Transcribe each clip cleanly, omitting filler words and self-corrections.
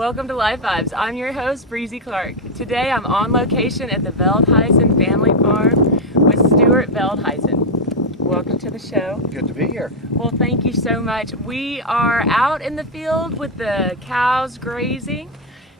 Welcome to Life Vibes. I'm your host, Breezey Clark. Today I'm on location at the Veldhuizen family farm with Stuart Veldhuizen. Welcome to the show. Good to be here. Well, thank you so much. We are out in the field with the cows grazing,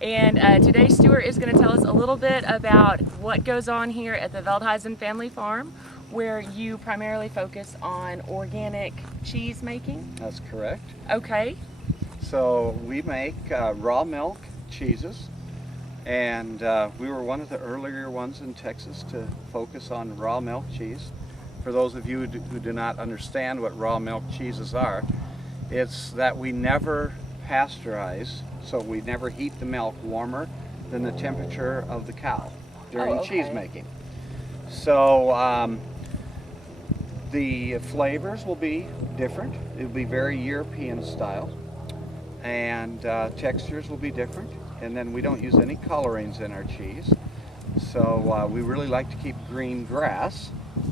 and today Stuart is going to tell us a little bit about what goes on here at the Veldhuizen family farm, where you primarily focus on organic cheese making. That's correct. Okay. So we make raw milk cheeses, and we were one of the earlier ones in Texas to focus on raw milk cheese. For those of you who do not understand what raw milk cheeses are, it's that we never pasteurize, so we never heat the milk warmer than the temperature of the cow during cheese making. So the flavors will be different. It'll be very European style. And textures will be different, and then we don't use any colorings in our cheese. So we really like to keep green grass.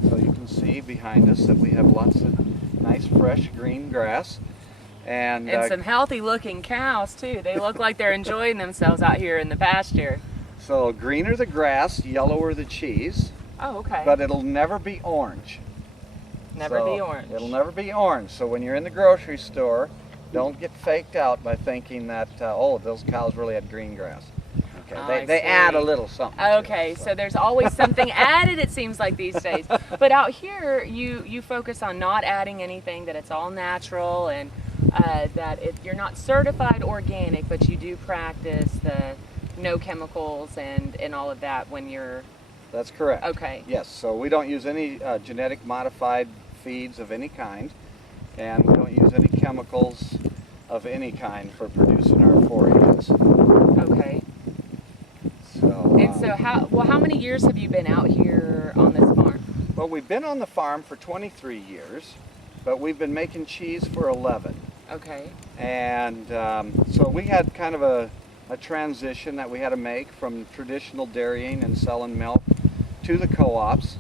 So you can see behind us that we have lots of nice fresh green grass. And some healthy looking cows too. They look like they're enjoying themselves out here in the pasture. So greener the grass, yellower the cheese. Oh, okay. But it'll never be orange. Never be orange. It'll never be orange. So when you're in the grocery store, don't get faked out by thinking that, oh, those cows really had green grass. Okay, they add a little something. Okay, so there's always something added, it seems like these days. But out here, you focus on not adding anything, that it's all natural, and that you're not certified organic, but you do practice the no chemicals and all of that when you're... That's correct. Okay. Yes, so we don't use any genetic modified feeds of any kind. And we don't use any chemicals of any kind for producing our forages. Okay. So. And so how many years have you been out here on this farm? Well, we've been on the farm for 23 years, but we've been making cheese for 11. Okay. And so we had kind of a transition that we had to make from traditional dairying and selling milk to the co-ops.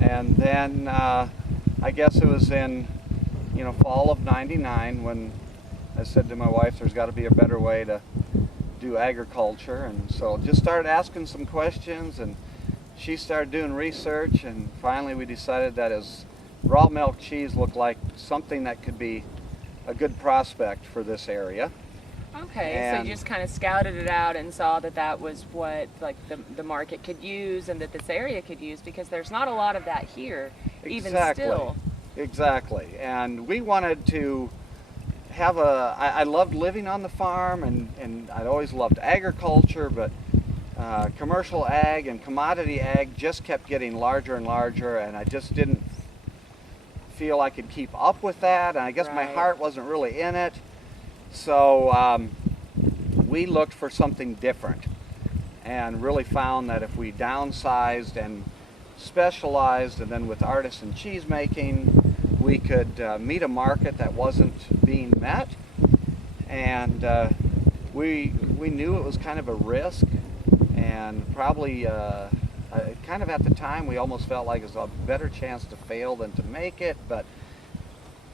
And then I guess it was in fall of '99 when I said to my wife, there's got to be a better way to do agriculture, and so just started asking some questions, and she started doing research, and finally we decided that as raw milk cheese looked like something that could be a good prospect for this area. Okay, and so you just kind of scouted it out and saw that that was what the market could use and that this area could use, because there's not a lot of that here, even still. Exactly, and we wanted to have I loved living on the farm, and I'd always loved agriculture, but commercial ag and commodity ag just kept getting larger and larger, and I just didn't feel I could keep up with that, and I guess my heart wasn't really in it. So we looked for something different, and really found that if we downsized and specialized, and then with artisan cheese making, we could meet a market that wasn't being met, and we knew it was kind of a risk, and probably kind of at the time we almost felt like it was a better chance to fail than to make it, but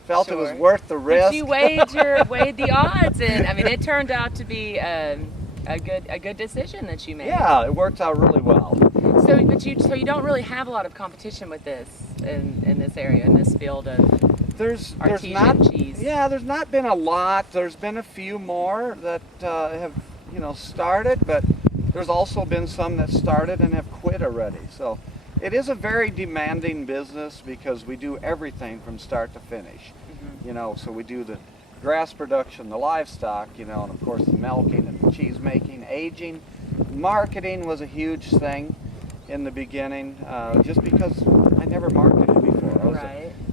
felt it was worth the risk. But you weighed the odds, and I mean it turned out to be a good decision that you made. Yeah, it worked out really well. So you don't really have a lot of competition with this in this area, in this field of artisan cheese. Yeah, there's not been a lot. There's been a few more that have started, but there's also been some that started and have quit already. So it is a very demanding business because we do everything from start to finish. Mm-hmm. So we do the grass production, the livestock, and of course the milking and cheese making, aging. Marketing was a huge thing in the beginning, just because I never marketed before.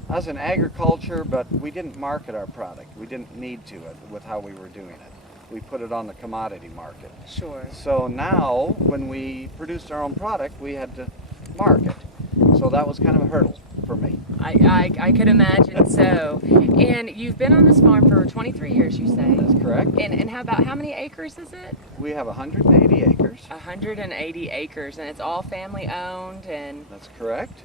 I was in agriculture, but we didn't market our product. We didn't need to with how we were doing it. We put it on the commodity market. Sure. So now, when we produced our own product, we had to market. So that was kind of a hurdle for me. I could imagine so. And you've been on this farm for 23 years, you say? That's correct. And how many acres is it? We have 180 acres. 180 acres, and it's all family owned, and... That's correct.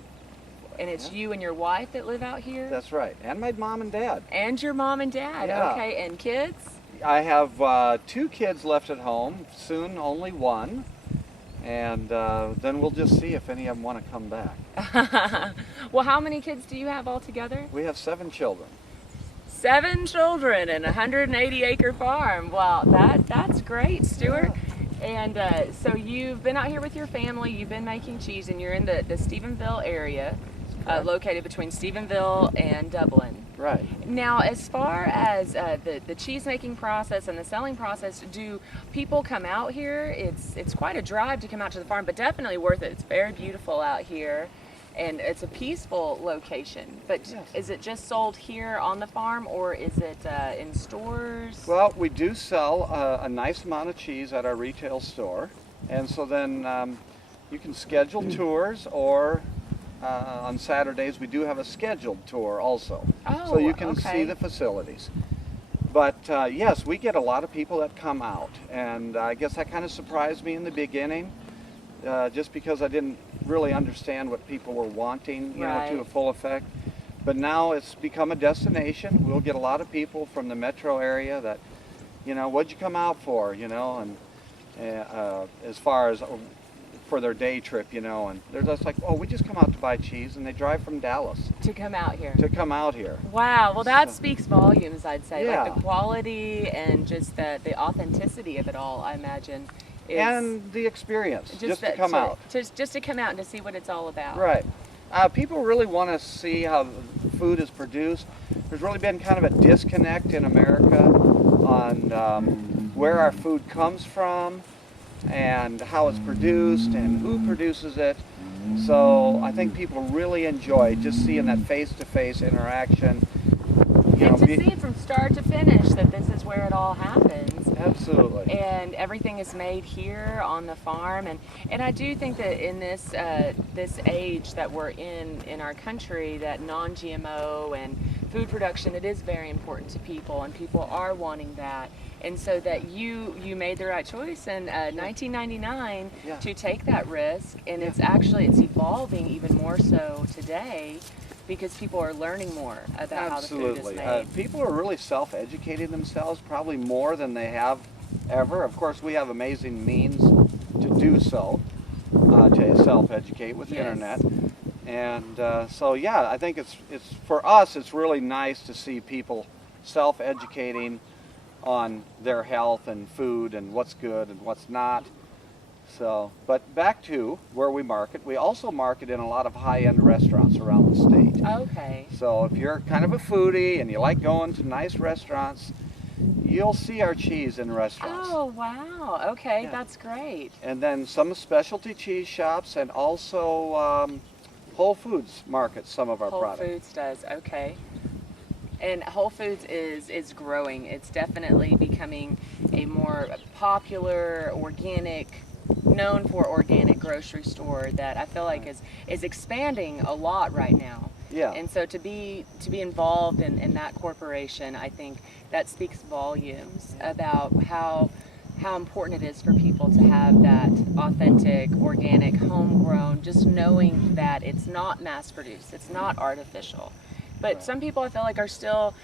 And it's you and your wife that live out here? That's right, and my mom and dad. And your mom and dad, yeah. Okay, and kids? I have 2 kids left at home, soon only 1, and then we'll just see if any of them want to come back. Well, how many kids do you have altogether? We have 7 children. 7 children and a 180-acre farm. Wow, that's great, Stuart. And so you've been out here with your family, you've been making cheese, and you're in the Stephenville area, located between Stephenville and Dublin. Right. Now, as far as the cheese making process and the selling process, do people come out here? It's quite a drive to come out to the farm, but definitely worth it. It's very beautiful out here, and it's a peaceful location. But Yes. Is it just sold here on the farm, or is it in stores? Well, we do sell a nice amount of cheese at our retail store, and so then you can schedule tours, or on Saturdays we do have a scheduled tour also, so you can see the facilities. But yes, we get a lot of people that come out, and I guess that kind of surprised me in the beginning, just because I didn't really understand what people were wanting, you know, to a full effect. But now it's become a destination. We'll get a lot of people from the metro area that, you know, what'd you come out for, you know, and as far as for their day trip, you know, and they're just like, oh, we just come out to buy cheese, and they drive from Dallas to come out here. to come out here. Wow, well that speaks volumes, I'd say. Yeah. Like the quality and just the authenticity of it all, I imagine. And the experience, just to come out. Just to come out and to see what it's all about. Right. People really want to see how food is produced. There's really been kind of a disconnect in America on where our food comes from and how it's produced and who produces it. So I think people really enjoy just seeing that face-to-face interaction. And to see from start to finish that this is where it all happens. Absolutely. And everything is made here on the farm. And I do think that in this this age that we're in our country, that non-GMO and food production, it is very important to people, and people are wanting that. And so that you made the right choice in 1999 to take that risk, and it's evolving even more so today, because people are learning more about how the food is made. People are really self-educating themselves, probably more than they have ever. Of course, we have amazing means to do so, to self-educate with the internet. And so yeah, I think it's for us, it's really nice to see people self-educating on their health and food and what's good and what's not. So, but back to where we market, we also market in a lot of high-end restaurants around the state. Okay. So if you're kind of a foodie and you like going to nice restaurants, you'll see our cheese in restaurants. Oh, wow. Okay, that's great. And then some specialty cheese shops, and also Whole Foods markets some of our products. Whole Foods does, okay. And Whole Foods is growing. It's definitely becoming a more popular, known for organic grocery store that I feel like is expanding a lot right now. Yeah. And so to be involved in that corporation, I think that speaks volumes about how important it is for people to have that authentic, organic, homegrown, just knowing that it's not mass produced, it's not artificial. But some people, I feel like, are still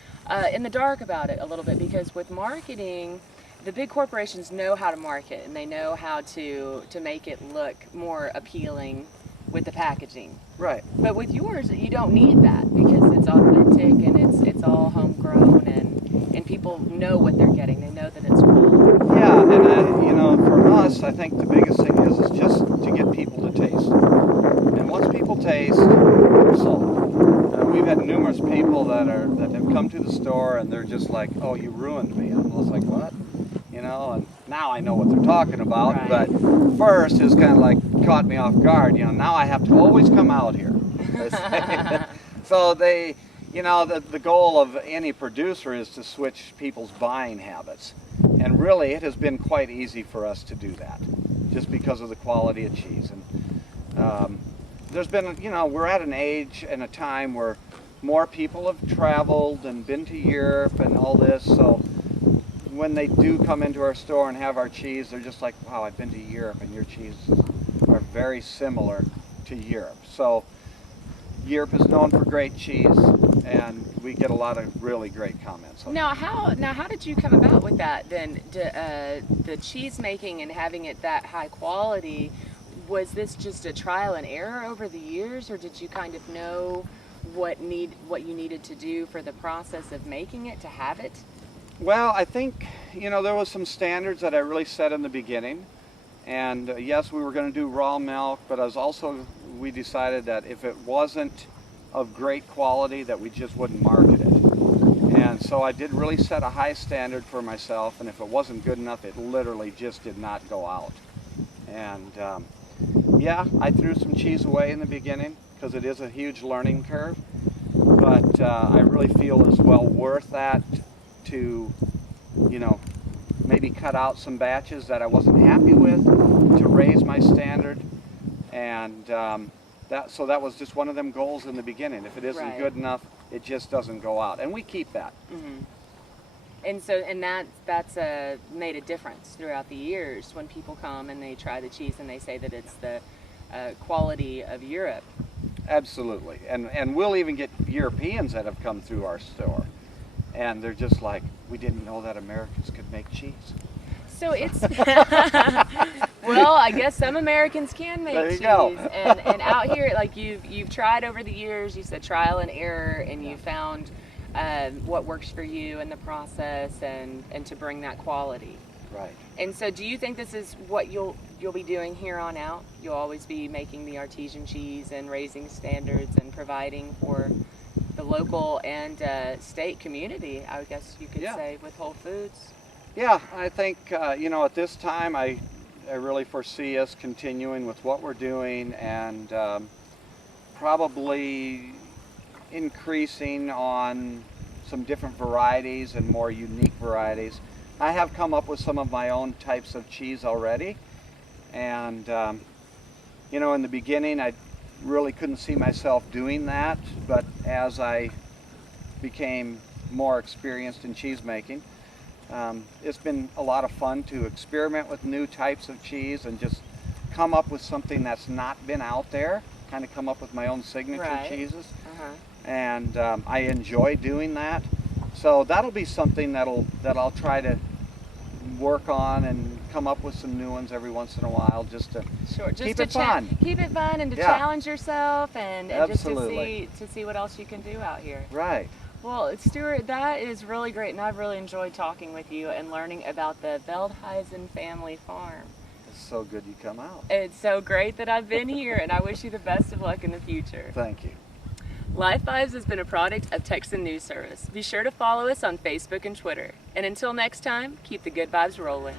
in the dark about it a little bit, because with marketing, the big corporations know how to market, and they know how to make it look more appealing with the packaging. Right. But with yours, you don't need that, because it's authentic and it's all homegrown, and people know what they're getting. They know that it's quality. Yeah, and you know, for us, I think the biggest thing is just to get people to taste. And once people taste, they're sold. We've had numerous people that have come to the store, and they're just like, "Oh, you ruined me." I'm just like, "What?" You know, and now I know what they're talking about. Right. But first, it's kind of like caught me off guard. You know, now I have to always come out here. So they, you know, the goal of any producer is to switch people's buying habits, and really, it has been quite easy for us to do that, just because of the quality of cheese. And there's been, you know, we're at an age and a time where more people have traveled and been to Europe and all this, so when they do come into our store and have our cheese, they're just like, wow, I've been to Europe and your cheeses are very similar to Europe. So Europe is known for great cheese, and we get a lot of really great comments on it. Now how did you come about with that then? The cheese making and having it that high quality, was this just a trial and error over the years, or did you kind of know what you needed to do for the process of making it to have it? Well, I think, you know, there was some standards that I really set in the beginning. And yes, we were going to do raw milk, but we decided that if it wasn't of great quality, that we just wouldn't market it. And so I did really set a high standard for myself, and if it wasn't good enough, it literally just did not go out. And yeah, I threw some cheese away in the beginning because it is a huge learning curve, but I really feel it's well worth that to, you know, maybe cut out some batches that I wasn't happy with to raise my standard. And so that was just one of them goals in the beginning. If it isn't good enough, it just doesn't go out, and we keep that. And that's made a difference throughout the years when people come and they try the cheese and they say that it's the quality of Europe. Absolutely, and we'll even get Europeans that have come through our store, and they're just like, we didn't know that Americans could make cheese. So it's, well, I guess some Americans can make cheese. And out here, like you've tried over the years, you said trial and error, and you found what works for you in the process and to bring that quality. Right. And so do you think this is what you'll be doing here on out? You'll always be making the artesian cheese and raising standards and providing for the local and state community, I guess you could say, with Whole Foods? Yeah, I think, you know, at this time I really foresee us continuing with what we're doing, and probably increasing on some different varieties and more unique varieties. I have come up with some of my own types of cheese already, and you know, in the beginning I really couldn't see myself doing that, but as I became more experienced in cheese making, it's been a lot of fun to experiment with new types of cheese and just come up with something that's not been out there, kind of come up with my own signature cheeses. And I enjoy doing that. So that'll be something that I'll try to work on and come up with some new ones every once in a while, just to keep it fun. Keep it fun and to challenge yourself and just to see what else you can do out here. Right. Well, Stuart, that is really great, and I've really enjoyed talking with you and learning about the Veldhuizen family farm. It's so good you come out. It's so great that I've been here, and I wish you the best of luck in the future. Thank you. Life Vibes has been a product of TEXAN News Service. Be sure to follow us on Facebook and Twitter. And until next time, keep the good vibes rolling.